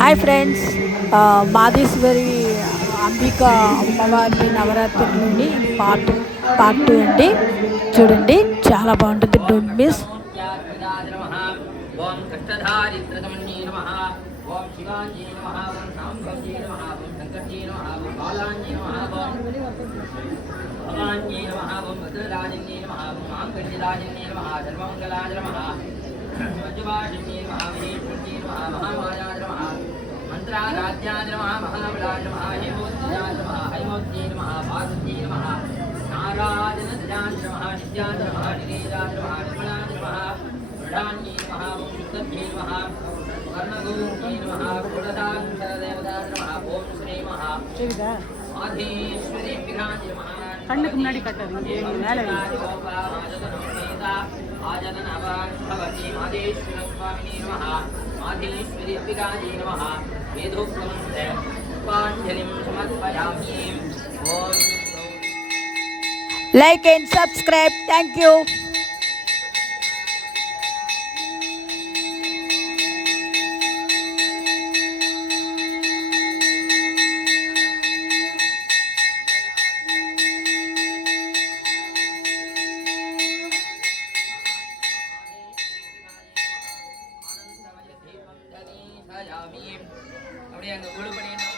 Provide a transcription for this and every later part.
Hi friends, Madeshwari Ambika అమ్మవారి నవరాత్రులని part 2 అండి. చూడండి, చాలా బాగుంటుంది. Don't miss. ఓం కష్టధారిత్రతమన్యే నమః. ఓం శివాజీ నమః. ఓం సాంబజీ నమః. ఓం శంకర్జీ నమః. ఓం బాలాజీ నమః. ఓం భవాన్యే నమః. ఓం భద్రరాజన్యే నమః. ఓం మాంగళ్యరాజన్యే నమః. ధర్మమంగళాయ నమః. మంజువాషిన్యే నమః. మహేశ్వర్యే నమః. మహామాయాయ నమః. మంత్రారాధ్యాయ నమః. మహాబలాయ నమః. హేమోద్యాయ నమః. హైమోద్యే నమః. పార్వతీ నమః. నారాయణధ్యాయ నమః. నిత్యాయ నమః. నిరేజాయ నమః. నిర్మలాయ నమః. ృఢాన్యే నమః. ఓం శుద్ధభ్యే నమః. వర్ణగోమ్యే నమః. పురదాంతరదేవతాయ నమః. ఓం శ్రీ మాధేశ్వరి విరాజ నమః. கண்ணுக்கு முன்னாடி கட்டது மேலே ஆஜனபவதி மாதேஸ்வர சுவாமினே நமः. மாதேஸ்வரி விராஜே நமः. வேதோக்தமஸ்ய புஷ்பாஞ்சலிம் சமர்ப்பயாமி. ஓம் like and subscribe. Thank you. அப்படியே அங்கே குழு பண்ணிடணும்.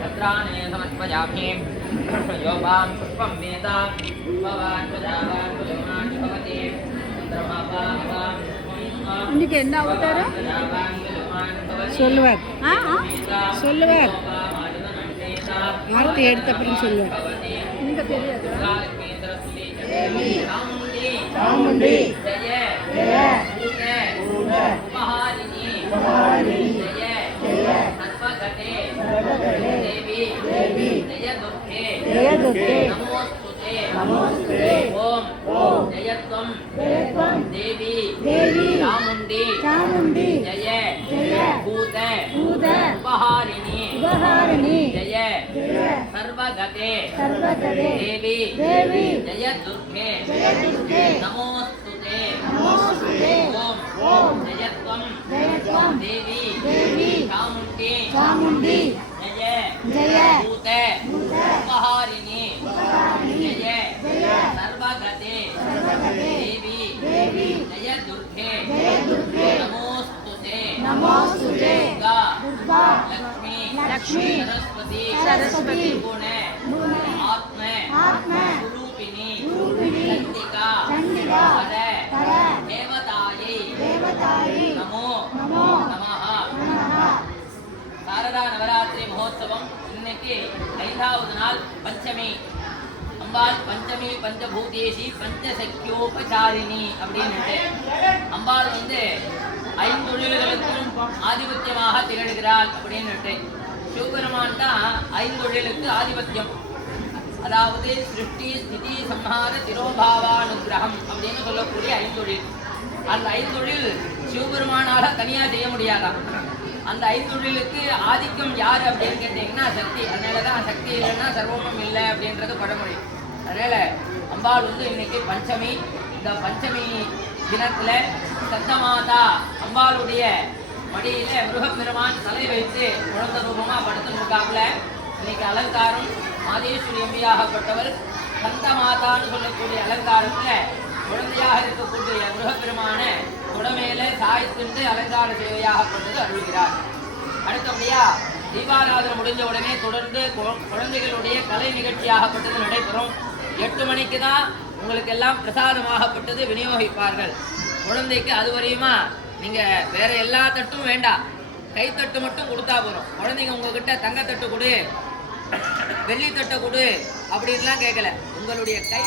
पत्राणि समर्पयामि। योपां पुष्पं वेदा पुष्पवान् प्रजावान् पुष्पवान् भवति। இன்னைக்கு என்ன அவதாரம் சொல்லுவார். சொல்லுவார். ஆரத்தி எடுத்த அப்புறம் சொல்லுவார். இங்க ఇంకా తెలియదు. చాముండి జయ జయ ఉపహారిణి జయ సర్వగతే దేవి జయ దుర్గే నమోస్తుతే ఓం జయత్వం దేవి చాముండి జయ భూత ఉపహారిణి జయ సర్వగతే దేవి జయ దుర్గే నమోస్తుతే ఓం జయత్వం దేవి చాముండి జయ భూత ఉపహారిణి జయ సర్వగతే దేవి జయ దుర్గే నమోస్తుతే దుర్గా లక్ష్మీ సరస్వతి గుణ ఆత్మ స్వరూపిణి చండికా హర దేవతాయై నమో நமஹ. சாரதா நவராத்திரி மகோத்சவம் இன்னைக்கு 5வது நாள் பஞ்சமி. அம்பாள் பஞ்சமி பஞ்சபூதேசி பஞ்சசக்யோபசாரிணி அப்படின்னுட்டு அம்பாள் வந்து 5 தொழில்களுக்கும் ஆதிபத்தியமாக திகழ்கிறாள் அப்படின்னுட்டு. சிவபெருமான் தான் 5 தொழிலுக்கு ஆதிபத்தியம். அதாவது சிருஷ்டி ஸ்திதி சம்ஹார திரோபாவானுகிரகம் அப்படின்னு சொல்லக்கூடிய 5 தொழில். அந்த 5 தொழில் சிவபெருமானால தனியா செய்ய முடியாதான். அந்த 5 தொழிலுக்கு ஆதிக்கம் யார் அப்படின்னு கேட்டீங்கன்னா சக்தி. அதனாலதான் சக்தி இல்லைன்னா சர்வமும் இல்லை அப்படின்றது பழமொழி. அதனால அம்பாள் வந்து இன்னைக்கு பஞ்சமி. இந்த பஞ்சமி தினத்துல சத்தமாதா அம்பாளுடைய மடியில முருகப்பெருமான் தலை வைத்து குழந்தை ரூபமா படுத்துருக்காப்புல. இன்னைக்கு அலங்காரம் மாதேஸ்வரி அம்பியாகப்பட்டவர் சந்த மாதான்னு சொல்லக்கூடிய அலங்காரத்துல குழந்தையாக இருக்கக்கூடிய முருகப்பெருமான குடமேல சாய்த்துண்டு அலங்கார சேவையாகப்பட்டது அருள்கிறார். அடுத்தபடியா தீபாராதனை முடிஞ்ச உடனே தொடர்ந்து குழந்தைகளுடைய கலை நிகழ்ச்சியாகப்பட்டது நடைபெறும். 8 மணிக்கு தான் உங்களுக்கு எல்லாம் பிரசாதமாகப்பட்டது விநியோகிப்பார்கள். குழந்தைக்கு அது வரையுமா நீங்க வேற எல்லா தட்டும் வேண்டாம், கைத்தட்டு மட்டும் கொடுத்தா போறோம். குழந்தைங்க உங்ககிட்ட தங்கத்தட்டு கொடு, வெள்ளித்தட்டை கொடு அப்படின்லாம் கேட்கல. உங்களுடைய கை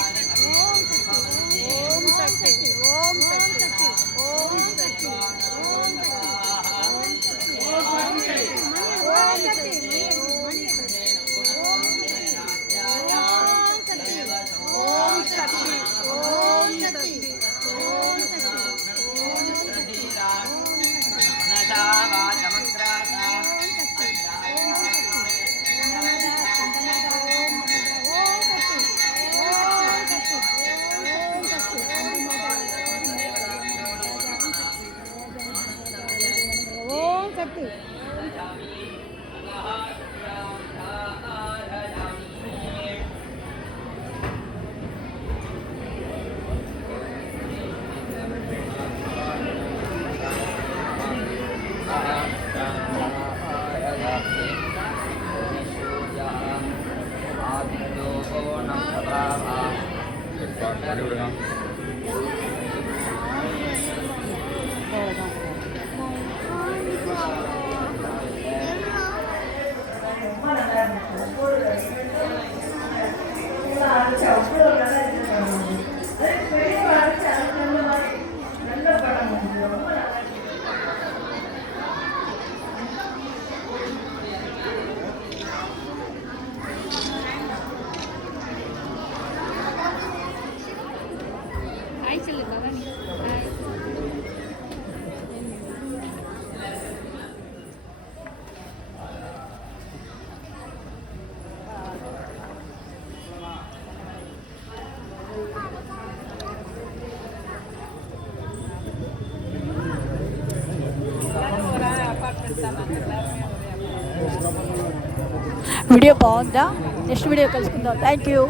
వీడియో బాగుందా? నెక్స్ట్ వీడియో కలుసుకుందాం. Thank you.